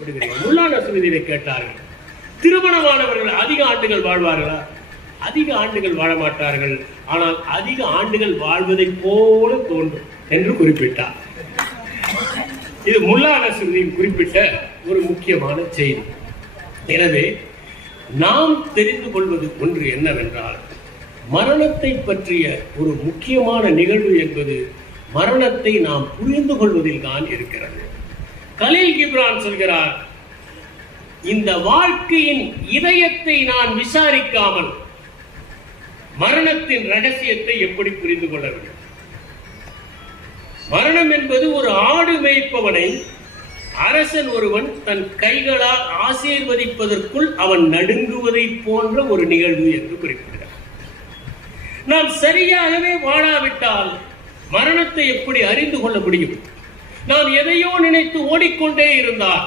விடுகிறீர்கள்? முல்லா நஸ்ருதீனை கேட்டார்கள், திருமணமானவர்கள் அதிக ஆண்டுகள் வாழ்வார்களா? அதிக ஆண்டுகள் வாழ மாட்டார்கள், ஆனால் அதிக ஆண்டுகள் வாழ்வதை போல தோன்றும் என்று குறிப்பிட்டார். இது முல்லா நஸ்ருதீன் குறிப்பிட்ட ஒரு முக்கியமான செய்தி. எனவே நாம் தெரிந்து கொள்வது ஒன்று என்னவென்றால், மரணத்தை பற்றிய ஒரு முக்கியமான நிகழ்வு என்பது மரணத்தை நாம் புரிந்து கொள்வதில் தான் இருக்கிறது. கலீல் கிப்ரான் சொல்கிறார், இந்த வாழ்க்கையின் இதயத்தை நான் விசாரிக்காமல் மரணத்தின் ரகசியத்தை எப்படி புரிந்து கொள்ள வேண்டும்? மரணம் என்பது ஒரு ஆடு மேய்ப்பவனை அரசன் ஒருவன் தன் கைகளால் ஆசீர்வதிப்பதற்குள் அவன் நடுங்குவதை போன்ற ஒரு நிகழ்வு என்று குறிப்பிடுகிறார். நாம் சரியாகவே வாழாவிட்டால் மரணத்தை எப்படி அறிந்து கொள்ள முடியும்? நாம் எதையோ நினைத்து ஓடிக்கொண்டே இருந்தால்